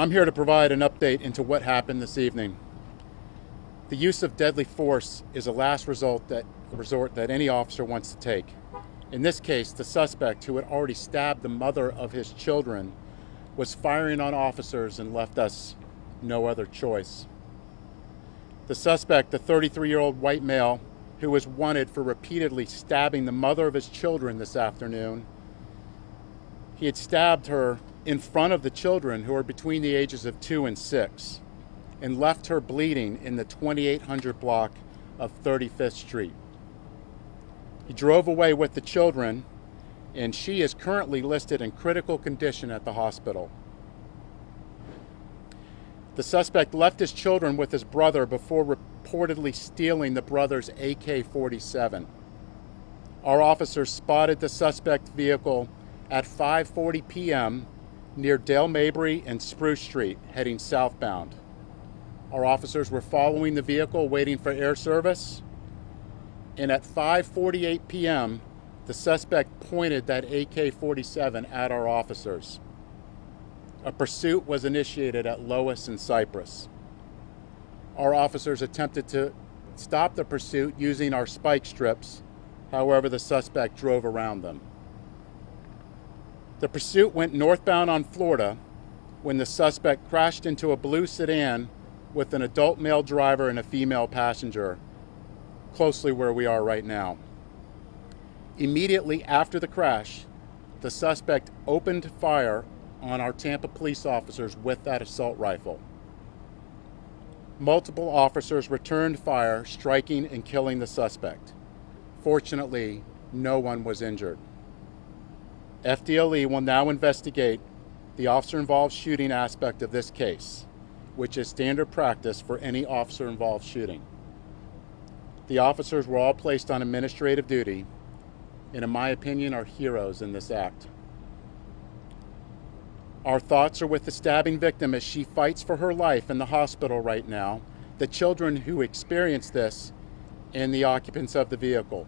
I'm here to provide an update into what happened this evening. The use of deadly force is a last resort that any officer wants to take. In this case, the suspect, who had already stabbed the mother of his children, was firing on officers and left us no other choice. The suspect, the 33-year-old white male, who was wanted for repeatedly stabbing the mother of his children this afternoon, he had stabbed her in front of the children, who are between the ages of 2 and 6, and left her bleeding in the 2800 block of 35th Street. He drove away with the children, and she is currently listed in critical condition at the hospital. The suspect left his children with his brother before reportedly stealing the brother's AK-47. Our officers spotted the suspect vehicle at 5:40 p.m. near Dale Mabry and Spruce Street, heading southbound. Our officers were following the vehicle, waiting for air service, and at 5:48 p.m., the suspect pointed that AK-47 at our officers. A pursuit was initiated at Lois and Cypress. Our officers attempted to stop the pursuit using our spike strips. However, the suspect drove around them. The pursuit went northbound on Florida when the suspect crashed into a blue sedan with an adult male driver and a female passenger, closely where we are right now. Immediately after the crash, the suspect opened fire on our Tampa police officers with that assault rifle. Multiple officers returned fire, striking and killing the suspect. Fortunately, no one was injured. FDLE will now investigate the officer-involved shooting aspect of this case, which is standard practice for any officer-involved shooting. The officers were all placed on administrative duty, and in my opinion, are heroes in this act. Our thoughts are with the stabbing victim as she fights for her life in the hospital right now, the children who experienced this, and the occupants of the vehicle.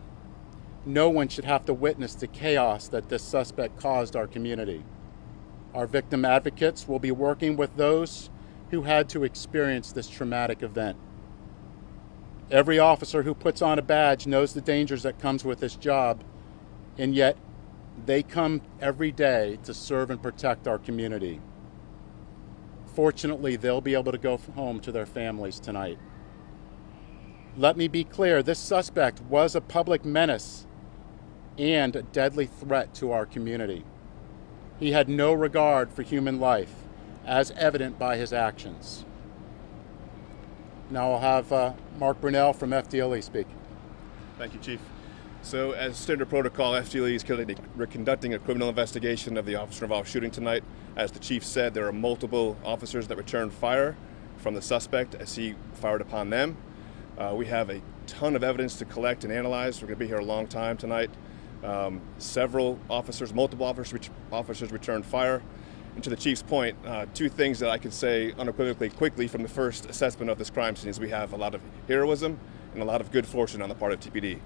No one should have to witness the chaos that this suspect caused our community. Our victim advocates will be working with those who had to experience this traumatic event. Every officer who puts on a badge knows the dangers that comes with this job, and yet they come every day to serve and protect our community. Fortunately, they'll be able to go home to their families tonight. Let me be clear, this suspect was a public menace and a deadly threat to our community. He had no regard for human life, as evident by his actions. Now I'll have Mark Brunell from FDLE speak. Thank you, Chief. So, as standard protocol, FDLE is conducting a criminal investigation of the officer-involved shooting tonight. As the Chief said, there are multiple officers that returned fire from the suspect as he fired upon them. We have a ton of evidence to collect and analyze. We're going to be here a long time tonight. Several officers, multiple officers returned fire. And to the Chief's point, two things that I could say unequivocally quickly from the first assessment of this crime scene is we have a lot of heroism and a lot of good fortune on the part of TPD.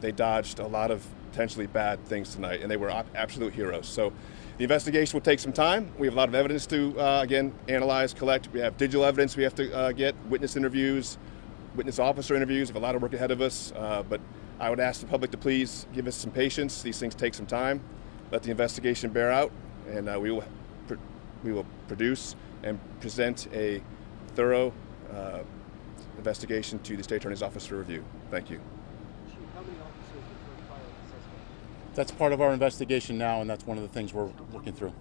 They dodged a lot of potentially bad things tonight, and they were absolute heroes. So the investigation will take some time. We have a lot of evidence to, again, analyze, collect. We have digital evidence we have to get, witness interviews, witness officer interviews. We have a lot of work ahead of us, but I would ask the public to please give us some patience. These things take some time. Let the investigation bear out, and we will produce and present a thorough investigation to the State Attorney's Office for review. Thank you. How many officers returned fire at the suspect? That's part of our investigation now, and that's one of the things we're looking through.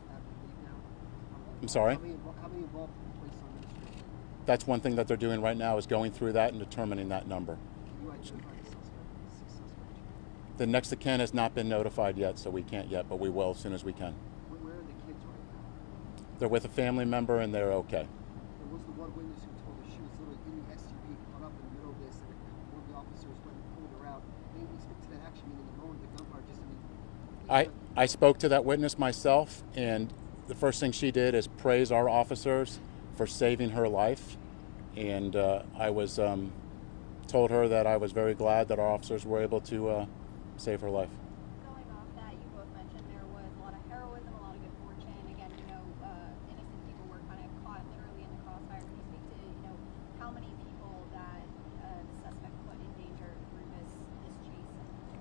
I'm sorry? How many involved in placed on administration? That's one thing that they're doing right now, is going through that and determining that number. You identified the suspect, 6 suspects. The next of kin has not been notified yet, so we can't yet, but we will as soon as we can. Where are the kids right now? They're with a family member and they're okay. There was the one witness who told us she was literally in the SUV caught up in the middle of this, and one of the officers went and pulled her out. Maybe we speak to that action, meaning the moment the gunfire just, I spoke to that witness myself, and the first thing she did is praise our officers for saving her life. And I was told her that I was very glad that our officers were able to save her life. Going off that, you both mentioned there was a lot of heroism, a lot of good fortune. Again, innocent people were kind of caught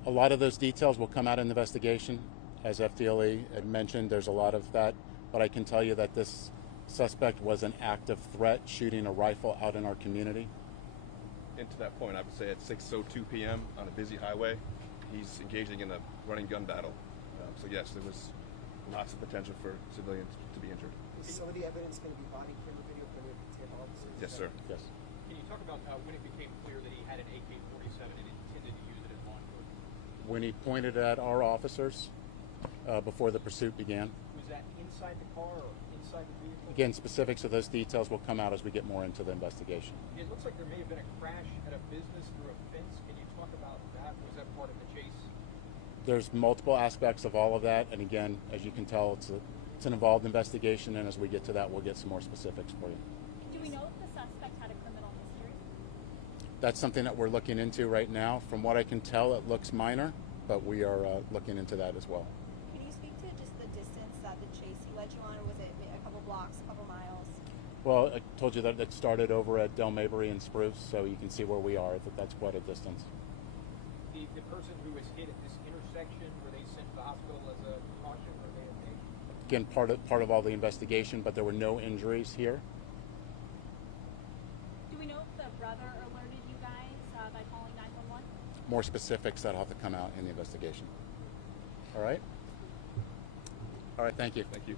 A lot of those details will come out in the investigation. As FDLE had mentioned, there's a lot of that, but I can tell you that this suspect was an active threat, shooting a rifle out in our community. And to that point, I would say at 6:02 p.m. on a busy highway, he's engaging in a running gun battle. So yes, there was lots of potential for civilians to be injured. Is some of the evidence going to be body camera video for any of the Tampa officers? Yes, sir. Yes. Can you talk about when it became clear that he had an AK-47 and intended to use it as law enforcement? When he pointed at our officers before the pursuit began. Was that inside the car or inside the vehicle? Again, specifics of those details will come out as we get more into the investigation. It looks like there may have been a crash at a business through a fence. Can you talk about that? Was that part of the chase? There's multiple aspects of all of that, and again, as you can tell, it's an involved investigation, and as we get to that, we'll get some more specifics for you. Do we know if the suspect had a criminal history? That's something that we're looking into right now. From what I can tell, it looks minor, but we are looking into that as well. Can you speak to just the distance that the chase he led you on, or was it a couple blocks, a couple miles? Well, I told you that it started over at Del Mabry and Spruce, so you can see where we are. That's quite a distance. The person who was hit at this intersection, were they sent to the hospital as a precaution, or were they okay? Again, part of all the investigation, but there were no injuries here. Do we know if the brother alerted you guys by calling 911? More specifics that'll have to come out in the investigation. All right? All right, thank you. Thank you.